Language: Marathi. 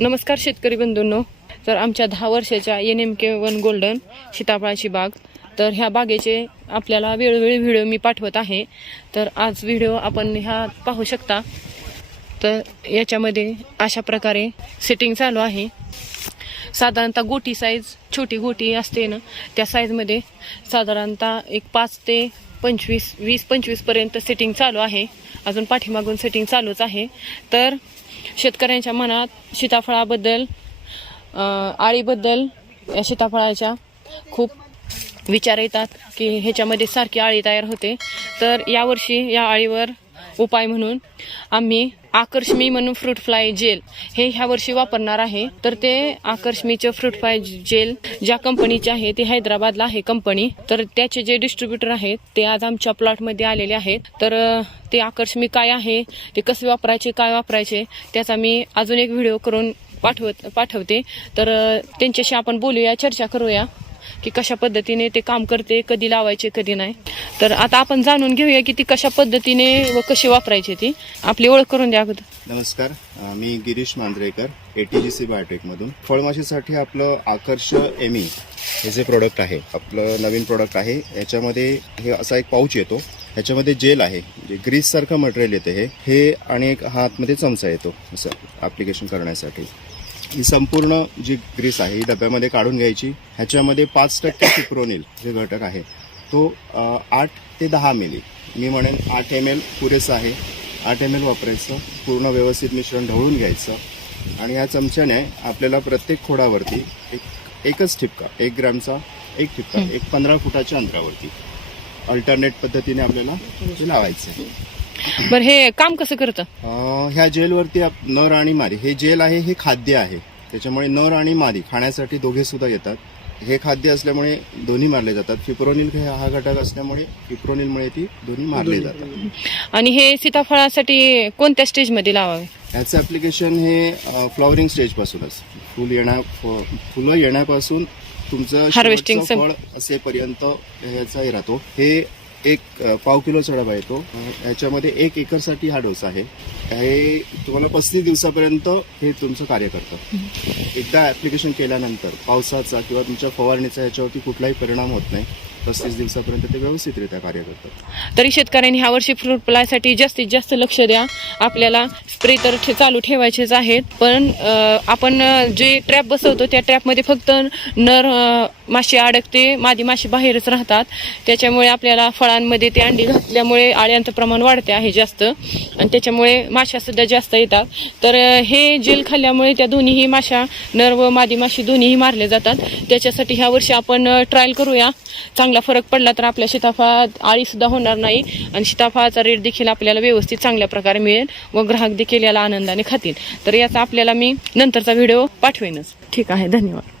नमस्कार शेतकरी बंधूंनो. तर आमच्या दहा वर्षाच्या N M K one golden सीताफळाची बाग तर ह्या बागेचे आपल्याला वेळोवेळी व्हिडिओ मी पाठवत आहे. तर आज व्हिडिओ आपण ह्या पाहू शकता. तर याच्यामध्ये अशा प्रकारे सेटिंग चालू आहे. साधारणतः गोटी साईज छोटी गोटी असते ना त्या साईजमध्ये साधारणतः एक पाच ते पंचवीस वीस पंचवीसपर्यंत सेटिंग चालू आहे. अजून पाठीमागून सेटिंग चालूच आहे. तर शेतकऱ्यांच्या मनात सीताफळाबद्दल आळीबद्दल या सीताफळाच्या खूप विचार येतात की ह्याच्यामध्ये सारखी आळी तयार होते. तर यावर्षी या आळीवर उपाय म्हणून आम्ही आकर्षमी म्हणून फ्रूट फ्लाय जेल हे ह्या वर्षी वापरणार आहे. तर ते आकर्षमीचं फ्रूट फ्लाय जेल ज्या कंपनीचे आहे ते हैदराबादला आहे कंपनी तर त्याचे जे डिस्ट्रीब्युटर आहेत ते आज आमच्या प्लॉटमध्ये आलेले आहेत. तर ते आकर्षमी काय आहे ते कसे वापरायचे काय वापरायचे त्याचा मी अजून एक व्हिडिओ करून पाठवत पाठवते. तर त्यांच्याशी आपण बोलूया चर्चा करूया. की कशा पद्धतीने ते काम करते कधी लावायचे कधी नाही. तर आता आपण जाणून घेऊया की ती कशा पद्धतीने व कशी वापरायची ती. आपली ओळख करून द्या अगोदर. नमस्कार मी गिरीश मांजरेकर एटीजीसी बायोटेकमधून फळमाशीसाठी आपलं आकर्ष एमी हे जे प्रोडक्ट आहे आपलं नवीन प्रोडक्ट आहे याच्यामध्ये हे असा एक पाऊच येतो. ह्याच्यामध्ये जेल आहे जे ग्रीस सारखं मटेरियल येते हे. हे आणि एक हा आतमध्ये चमचा येतो असं ॲप्लिकेशन करण्यासाठी. ही संपूर्ण जी ग्रीस आहे ही डब्यामध्ये काढून घ्यायची. ह्याच्यामध्ये पाच टक्के सिप्रोनिल जे घटक आहे तो आठ ते दहा मिली मी म्हणेन आठ एम एल पुरेसं आहे. आठ एम एल वापरायचं पूर्ण व्यवस्थित मिश्रण ढवळून घ्यायचं आणि या चमच्याने आपल्याला प्रत्येक खोडावरती एक एकच ठिपका एक ग्रॅमचा एक ठिपका एक पंधरा फुटाच्या अंतरावरती. अल्टरनेट पद्धतीने आपल्याला ते लावायचं आहे. बरं हे काम कसं करतं? अं, ह्या जेलवरती आप- नर आणि मादी हे जेल आहे हे खाद्य आहे. त्याच्यामुळे नर आणि मादी खाण्यासाठी दोघे सुद्धा येतात. हे खाद्य असल्यामुळे दोन्ही मारले जातात. फिप्रोनिल हे हा घटक असल्यामुळे फिप्रोनिलमुळे ती दोन्ही मारले जातात. आणि हे सीताफळासाठी कोणत्या स्टेजमध्ये लावावे? याचं ऍप्लिकेशन हे फ्लॉवरिंग स्टेज पासूनच. फुल येण्या फ- फुलं येण्यापासून तुमचं Harvesting शेवटचं फळ असेपर्यंत याचा हे राहतो. हे एक पाव किलोचा डबा येतो याच्यामध्ये एक एकरसाठी हा डोस आहे. हे तुम्हाला पस्तीस दिवसापर्यंत हे तुमचं कार्य करतं. एकदा ऍप्लिकेशन केल्यानंतर पावसाचा किंवा तुमच्या फवारणीचा ह्याच्यावरती कुठलाही परिणाम होत नाही. पस्तीस दिवसापर्यंत ते व्यवस्थितरित्या कार्य करतं. तरी शेतकऱ्यांनी ह्या वर्षी फ्रूट फ्लायसाठी जास्तीत जास्त लक्ष द्या. आपल्याला स्प्रे तर चालू ठेवायचेच आहेत. पण आपण जे ट्रॅप बसवतो त्या ट्रॅपमध्ये फक्त नर माशी अडकते मादी माशी बाहेरच राहतात. त्याच्यामुळे आपल्याला फळांमध्ये ते अंडी घातल्यामुळे आळ्यांचं प्रमाण वाढते आहे जास्त. आणि त्याच्यामुळे माशा सुद्धा जास्त येतात. तर हे जेल खाल्ल्यामुळे त्या दोन्हीही माशा नर व मादी माशी दोन्हीही मारले जातात. त्याच्यासाठी ह्या वर्षी आपण ट्रायल करूया. चांगला फरक पडला तर आपल्या सीताफळात आळीसुद्धा होणार नाही. आणि शिताफाचा रेट देखील आपल्याला व्यवस्थित चांगल्या प्रकारे मिळेल व ग्राहक देखील याला आनंदाने खातील. तर याचा आपल्याला मी नंतरचा व्हिडिओ पाठवेनच. ठीक आहे धन्यवाद.